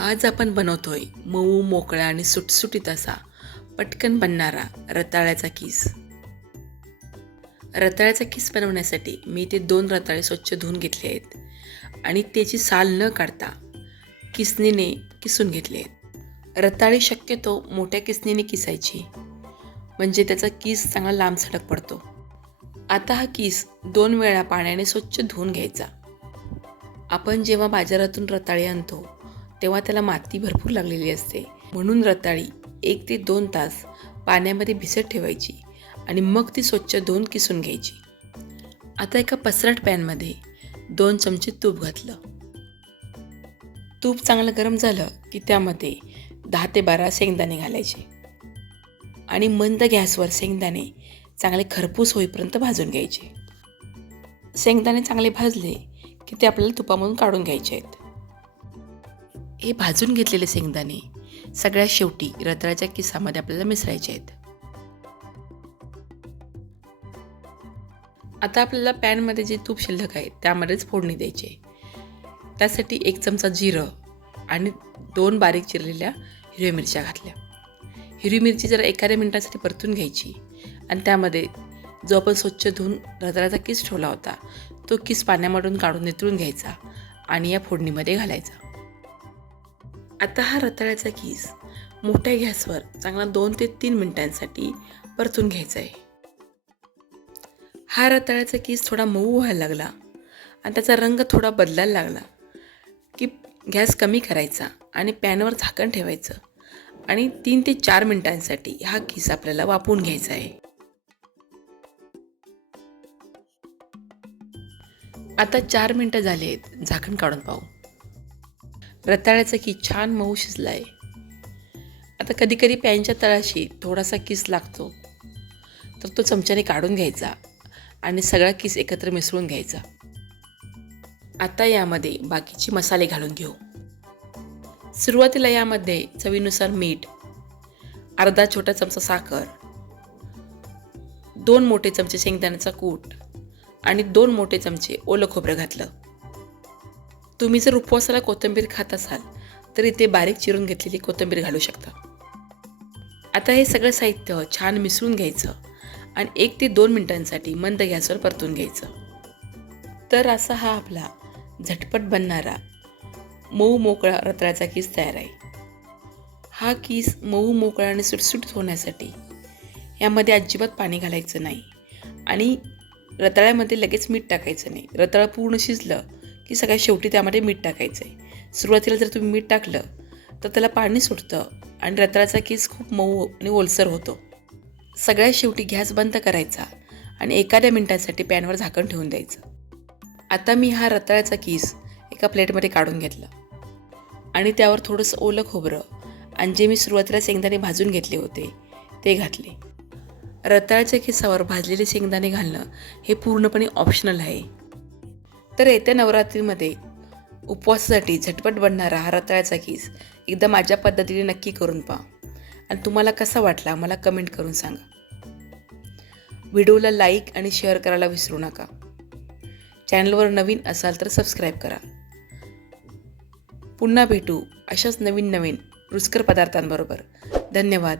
आज आपण बनवतोय मऊ मोकळा आणि सुटसुटीत असा पटकन बनणारा रताळ्याचा किस. रताळ्याचा किस बनवण्यासाठी मी ते दोन रताळे स्वच्छ धुवून घेतले आहेत आणि त्याची साल न काढता किसनीने किसून घेतले आहेत. रताळी शक्यतो मोठ्या किसनीने किसायची म्हणजे त्याचा किस चांगला लांब सडक पडतो. आता हा किस दोन वेळा पाण्याने स्वच्छ धुवून घ्यायचा. आपण जेव्हा बाजारातून रताळी आणतो तेव्हा त्याला माती भरपूर लागलेली असते. म्हणून रताळी एक ते दोन तास पाण्यामध्ये भिसत ठेवायची आणि मग ती स्वच्छ धुवून किसून घ्यायची. आता एका पसरट पॅनमध्ये दोन चमचे तूप घातलं. तूप चांगलं गरम झालं की त्यामध्ये दहा ते बारा शेंगदाणे घालायचे. आणि मंद गॅसवर शेंगदाणे चांगले खरपूस होईपर्यंत भाजून घ्यायचे. शेंगदाणे चांगले भाजले की ते आपल्याला तुपामधून काढून घ्यायचे आहेत. हे भाजून घेतलेले शेंगदाणे सगळ्यात शेवटी रताळ्याच्या किसामध्ये आपल्याला मिसळायचे आहेत. आता आपल्याला पॅनमध्ये जे तूप शिल्लक आहे त्यामध्येच फोडणी द्यायची त्यासाठी एक चमचा जिरं आणि दोन बारीक चिरलेल्या हिरव्या मिरच्या घातल्या. हिरवी मिरची जरा एखाद्या मिनिटासाठी परतून घ्यायची आणि त्यामध्ये जो आपण स्वच्छ धुवून रताळ्याचा किस ठेवला होता तो किस पाण्यामधून काढून नितळून घ्यायचा आणि या फोडणीमध्ये घालायचा. आता हा रताळ्याचा किस मोठ्या गॅसवर चांगला दोन ते तीन मिनिटांसाठी परतून घ्यायचा आहे. हा रताळ्याचा किस थोडा मऊ व्हायला लागला आणि त्याचा रंग थोडा बदलायला लागला की गॅस कमी करायचा आणि पॅनवर झाकण ठेवायचं आणि तीन ते चार मिनिटांसाठी हा किस आपल्याला वापरून घ्यायचा आहे. आता चार मिनटं झाले आहेत झाकण काढून पाहू. रताळ्याचा की छान मऊ शिजला आहे आता कधी कधी पॅनच्या तळाशी थोडासा किस लागतो. तर तो चमच्याने काढून घ्यायचा आणि सगळा किस एकत्र मिसळून घ्यायचा. आता यामध्ये बाकीचे मसाले घालून घेऊ. सुरुवातीला यामध्ये चवीनुसार मीठ अर्धा छोटा चमचा साखर दोन मोठे चमचे शेंगदाण्याचा कूट आणि दोन मोठे चमचे ओलं खोबरं घातलं. तुम्ही जर उपवासाला कोथिंबीर खात असाल तर इथे बारीक चिरून घेतलेली कोथिंबीर घालू शकता. आता हे सगळं साहित्य छान मिसळून घ्यायचं आणि एक ते दोन मिनिटांसाठी मंद गॅसवर परतून घ्यायचं. तर असा हा आपला झटपट बनणारा मऊ मोकळा रताळ्याचा किस तयार आहे. हा किस मऊ मोकळा आणि सुटसुटीत होण्यासाठी यामध्ये अजिबात पाणी घालायचं नाही आणि रताळ्यामध्ये लगेच मीठ टाकायचं नाही. रताळं पूर्ण शिजलं की सगळ्यात शेवटी त्यामध्ये मीठ टाकायचं आहे. सुरुवातीला जर तुम्ही मीठ टाकलं तर त्याला पाणी सुटतं आणि रताळाचा केस खूप मऊ आणि ओलसर होतो. सगळ्यात शेवटी गॅस बंद करायचा आणि एखाद्या मिनिटासाठी पॅनवर झाकण ठेवून द्यायचं. आता मी हा रताळ्याचा केस एका प्लेटमध्ये काढून घेतला. आणि त्यावर थोडंसं ओलं खोबरं आणि जे मी सुरुवातीला शेंगदाणे भाजून घेतले होते ते घातले. रताळ्याच्या केसावर भाजलेले शेंगदाणे घालणं हे पूर्णपणे ऑप्शनल आहे. तर येत्या नवरात्रीमध्ये उपवासासाठी झटपट बनणारा हा रताळ्याचा किस एकदा माझ्या पद्धतीने नक्की करून पहा. आणि तुम्हाला कसा वाटला मला कमेंट करून सांगा. व्हिडिओला लाईक आणि शेअर करायला विसरू नका. चॅनलवर नवीन असाल तर सबस्क्राईब करा. पुन्हा भेटू अशाच नवीन नवीन रुचकर पदार्थांबरोबर. धन्यवाद.